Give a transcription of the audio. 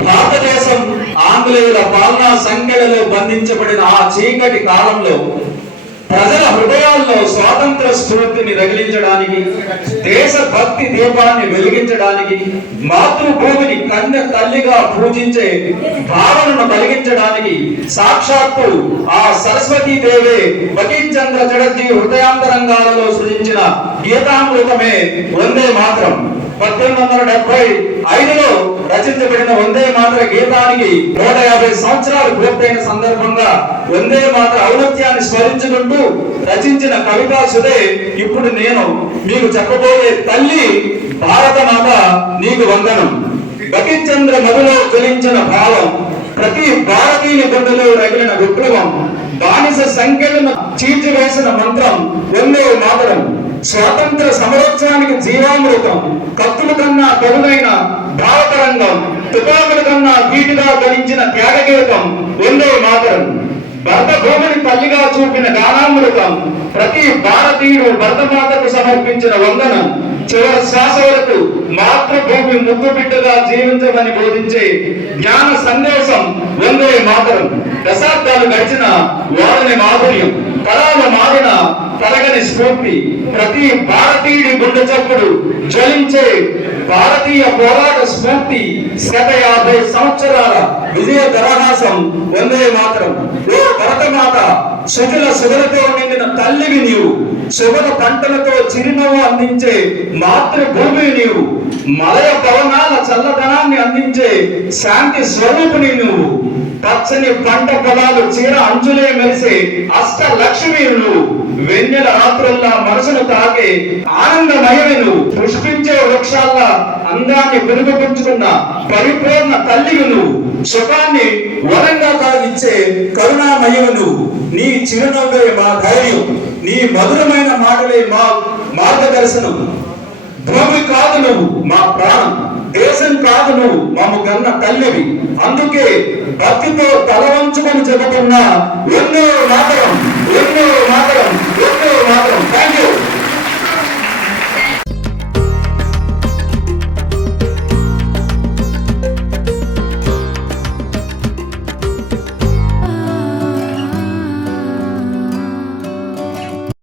భారతదేశం ఆంగ్లేయుల పాలనా సంఖ్యలలో బంధించబడిన ఆ చీకటి కాలంలో ప్రజల హృదయాల్లో స్వాతంత్ర స్ఫూర్తిని రగిలించడానికి దేశభక్తి దీపాన్ని వెలిగించడానికి మాతృభూమిని కన్య తల్లిగా పూజించే భావనను కలిగించడానికి సాక్షాత్తు ఆ సరస్వతీ దేవే బకీం చంద్ర చటర్జీ హృదయాంతరంగాలలో సృజించిన గీతామృతమే వందే మాత్రం. పద్దెనిమిది వందల రచించబడిన వందే మాత్ర గీతానికి నూట యాభై సంవత్సరాలు పూర్తయిన సందర్భంగా వందే మాతర ఔన్నత్యాన్ని స్మరించుకుంటూ రచించిన కవితా సుధే ఇప్పుడు నేను మీకు చెప్పబోయే తల్లి భారత మాత నీకు వందనం. బకిచంద్ర మధులో జ్వలించిన భావం ప్రతి భారతీయుని గుండెలో రగిలిన విప్లవం బానిస సంఖ్యలను చీల్చివేసిన మంత్రం వందే మాతరం. స్వాతంత్ర సమరోత్సవానికి జీవామృతం కత్తుల కన్నా కరుడైన భారత రంగం తుపాకుల కన్నా గీటుగా గణించిన త్యాగగీతం వందే మాతరం. భర్త భూమిని తల్లిగా చూపిన గానామృతం ప్రతి భారతీయుడు భరతమాతకు సమర్పించిన వందనం. చివరి శ్వాస వరకు మాతృభూమి ముద్దు బిడ్డగా జీవించమని బోధించే జ్ఞాన సందేశం వందే మాతరం. దశాబ్దాలు గడిచిన వారిని మాధుర్యం తరాలు మారిన తరగని స్ఫూర్తి ప్రతి భారతీయుడి గుండె చప్పుడు జ్వలించే జాతీయ పోరాట స్ఫూర్తి శత యాభై సంవత్సరాల విజయ దరహాసం వందే మాత్రం. ఓ భరతమాత సుజల సుగలతో నిండిన తల్లివి నీవు. సుగల పంటలతో చిరునవ్వు అందించే మాతృభూమి నీవు. మలయ పవనాల చల్లదనాన్ని అందించే శాంతి స్వరూపిణి నువ్వు. పచ్చని పంట పొలాలు చీర అంచులే మెరిసే అష్ట లక్ష్మి నువ్వు. వెన్నెల రాత్రుల్లా మనసును తాకే ఆనందమయమే నువ్వు. పుష్పించే వృక్షాల్లా అందాన్ని పెరుగుపుంచుకున్న పరిపూర్ణ తల్లివి నువ్వు సుఖాన్ని వరంగా సాగించే కరుణామయము నువ్వు నీ చిరునవ్వే మా ధైర్యం నీ మధురమైన మాటలే మా మార్గదర్శనం. భూమి కాదు నువ్వు మా ప్రాణం దేశం కాదు నువ్వు మాము కన్న తల్లివి. అందుకే భక్తితో తల వంచుకొని చెబుతున్నా ఎన్నో మాతరం ఎన్నో మాతరం